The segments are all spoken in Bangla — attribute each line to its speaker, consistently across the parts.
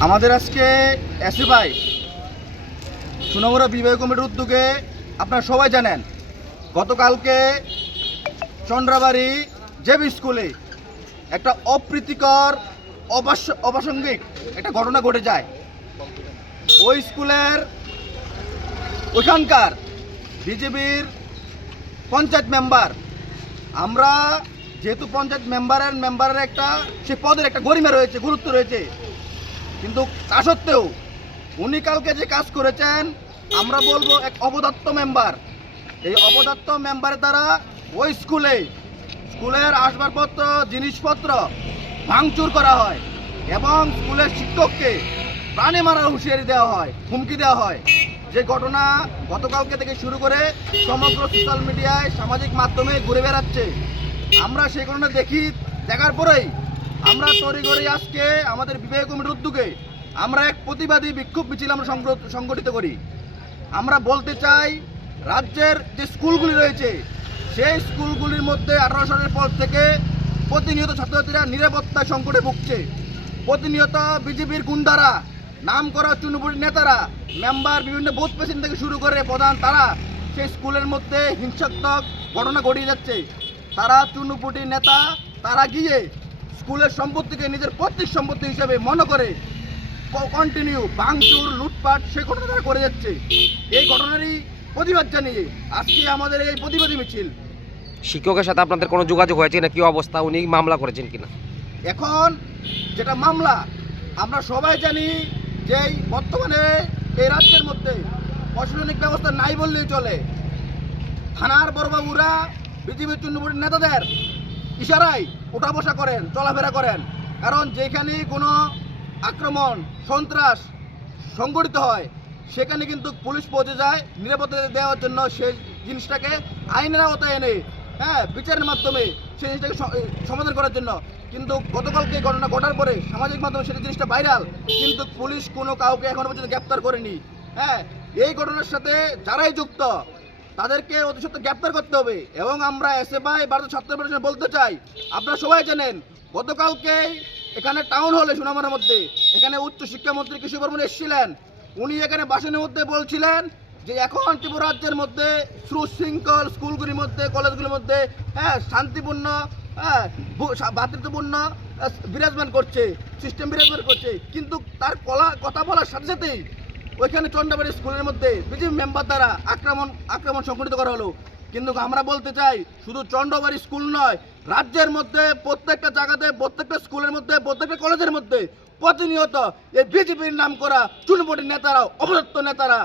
Speaker 1: আমাদের আজকে এসএফআই সুনগরা বিবাহ কমিটির উদ্যোগে আপনারা সবাই জানেন, গতকালকে চন্দ্রাবাড়ি জেবি স্কুলে একটা অপ্রীতিকর, অবাস- অপ্রাসঙ্গিক একটা ঘটনা ঘটে যায়। ওই স্কুলের ওইখানকার বিজেপির পঞ্চায়েত মেম্বার, আমরা যেহেতু পঞ্চায়েত মেম্বারের মেম্বারের একটা, সে পদের একটা গরিমা রয়েছে, গুরুত্ব রয়েছে কিন্তু তা সত্ত্বেও উনি কালকে যে কাজ করেছেন, আমরা বলব এক অবদত্ত মেম্বার এই অবদত্ত মেম্বারের দ্বারা ওই স্কুলে, স্কুলের আসবাবপত্র, জিনিসপত্র ভাঙচুর করা হয় এবং স্কুলের শিক্ষককে প্রাণে মারার হুঁশিয়ারি দেওয়া হয়, হুমকি দেওয়া হয়। যে ঘটনা গতকালকে থেকে শুরু করে সমগ্র সোশ্যাল মিডিয়ায় সামাজিক মাধ্যমে ঘুরে বেড়াচ্ছে। আমরা সেই ঘটনা দেখি, দেখার পরেই আমরা তড়িঘড়ি আজকে আমাদের বিবাহ কমিটির উদ্যোগে আমরা এক প্রতিবাদী বিক্ষোভ মিছিল আমরা সংগঠিত করি। আমরা বলতে চাই, রাজ্যের যে স্কুলগুলি রয়েছে, সেই স্কুলগুলির মধ্যে আঠারো সালের পর থেকে প্রতিনিয়ত ছাত্রছাত্রীরা নিরাপত্তা সংকটে ভুগছে। প্রতিনিয়ত বিজেপির গুন্ডারা নাম করা চুনুপুরি নেতারা, মেম্বার বিভিন্ন বুথ প্রেসিডেন্ট থেকে শুরু করে প্রধান তারা সেই স্কুলের মধ্যে হিংসাত্মক ঘটনা ঘটিয়ে যাচ্ছে। তারা চুনুপুটি নেতা, তারা গিয়ে স্কুলের সম্পত্তিকে নিজের পৈতৃক সম্পত্তি হিসেবে মনে করে কন্টিনিউ ভাঙচুর লুটপাট সে ঘটনা তারা করে যাচ্ছে। এই ঘটনারই প্রতিবাদ জানিয়ে আজকে আমাদের এই প্রতিবাদী মিছিল।
Speaker 2: শিক্ষকের সাথে আপনাদের কোনো যোগাযোগ হয়েছে না কি অবস্থা উনি মামলা করেছেন কিনা?
Speaker 1: এখন যেটা মামলা আমরা সবাই জানি যে এই বর্তমানে এই রাজ্যের মধ্যে প্রশাসনিক ব্যবস্থা নাই বললেই চলে। থানার বড়বাবুরা বিজেপি চুন্নবুটির নেতাদের ইশারায় উঠা বসা করেন, চলাফেরা করেন। কারণ যেখানে কোনো আক্রমণ, সন্ত্রাস সংগঠিত হয়, সেখানে কিন্তু পুলিশ পৌঁছে যায়, নিরাপত্তা দেওয়ার জন্য সেই জিনিসটাকে আইনের আওতায় এনে হ্যাঁ বিচারের মাধ্যমে সেই জিনিসটাকে সমাধান করার জন্য। কিন্তু গতকালকে ঘটনা ঘটার পরে সামাজিক মাধ্যমে সেটা জিনিসটা ভাইরাল, কিন্তু পুলিশ কোনো কাউকে এখনও পর্যন্ত গ্রেপ্তার করেনি। হ্যাঁ এই ঘটনার সাথে যারাই যুক্ত তাদেরকে অতি গ্রেপ্তার করতে হবে। এবং আমরা এসএফআই ভারতের ছাত্র ফেডারেশন বলতে চাই, আপনারা সবাই জানেন, গতকালকে এখানে টাউন হলে সুনামের মধ্যে, এখানে উচ্চ শিক্ষামন্ত্রী কৃষি বর্মন এসেছিলেন। উনি এখানে বাসনের মধ্যে বলছিলেন যে, এখন ত্রিপুরা রাজ্যের মধ্যে সুশৃঙ্খল স্কুলগুলির মধ্যে, কলেজগুলির মধ্যে হ্যাঁ শান্তিপূর্ণ হ্যাঁ ভু- সা- ভ্রাতৃত্বপূর্ণ বিরাজমান করছে সিস্টেম বিরাজমান করছে। কিন্তু তার কলা, কথা বলার সাথে সাথেই ওইখানে চন্ডাবাড়ি স্কুলের মধ্যে বিজেপি মেম্বার দ্বারা আক্রমণ আক্রমণ সংঘটিত করা হলো। কিন্তু আমরা বলতে চাই, শুধু চন্ডবাড়ি স্কুল নয়, রাজ্যের মধ্যে, প্রত্যেকটা জায়গাতে, প্রত্যেকটা স্কুলের মধ্যে, প্রত্যেকটা কলেজের মধ্যে প্রতিনিয়ত এই বিজেপির নাম করা চুনপটি নেতারা অপদত্ত নেতারা,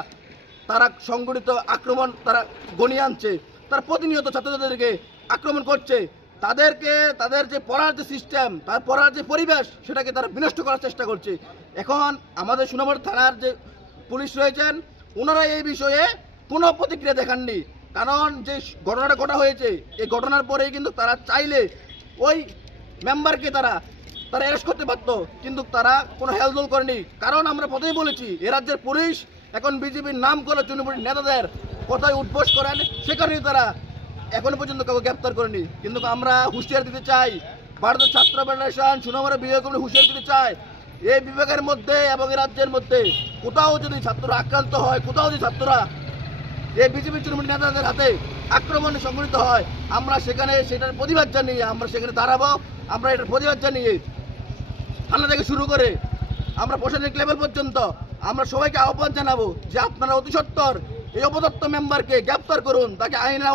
Speaker 1: তারা সংগঠিত আক্রমণ, তারা গণিয়ে আনছে। তারা প্রতিনিয়ত ছাত্রছাত্রীদেরকে আক্রমণ করছে। তাদেরকে, তাদের যে পড়ার যে সিস্টেম তার পড়ার যে পরিবেশ, সেটাকে তারা বিনষ্ট করার চেষ্টা করছে। এখন আমাদের সুনামর থানার যে পুলিশ রয়েছেন ওনারা এই বিষয়ে কোনো প্রতিক্রিয়া দেখাননি। কারণ যে ঘটনাটা ঘটা হয়েছে, এই ঘটনার পরেই কিন্তু তারা চাইলে ওই মেম্বারকে তারা তারা অ্যারেস্ট করতে পারতো কিন্তু তারা কোনো হেলদোল করেনি। কারণ আমরা প্রথমেই বলেছি, এ রাজ্যের পুলিশ এখন বিজেপির নাম করে তৃণমূলের নেতাদের কোথায় উদ্বোস করেন। সে তারা এখনও পর্যন্ত কাউকে গ্রেপ্তার করেনি। কিন্তু আমরা হুঁশিয়ার দিতে চাই, ভারতের ছাত্র ফেডারেশন সুনামরা বিভাগ হুঁশিয়ার দিতে চায়। এই বিভাগের মধ্যে এবং এই রাজ্যের মধ্যে কোথাও যদি ছাত্ররা আক্রান্ত হয়, কোথাও যদি ছাত্ররা এই বিজেপি তৃণমূল নেতাদের হাতে আক্রমণে সংঘটিত হয়, আমরা সেখানে সেটার প্রতিবাদ জানিয়ে, আমরা সেখানে দাঁড়াবো, আমরা এটার প্রতিবাদ জানিয়ে থানা থেকে শুরু করে আমরা প্রশাসনিক লেভেল পর্যন্ত আমরা সবাইকে আহ্বান জানাব যে আপনারা অতি সত্বর এই অপদত্ত মেম্বারকে গ্রেপ্তার করুন, তাকে আইনের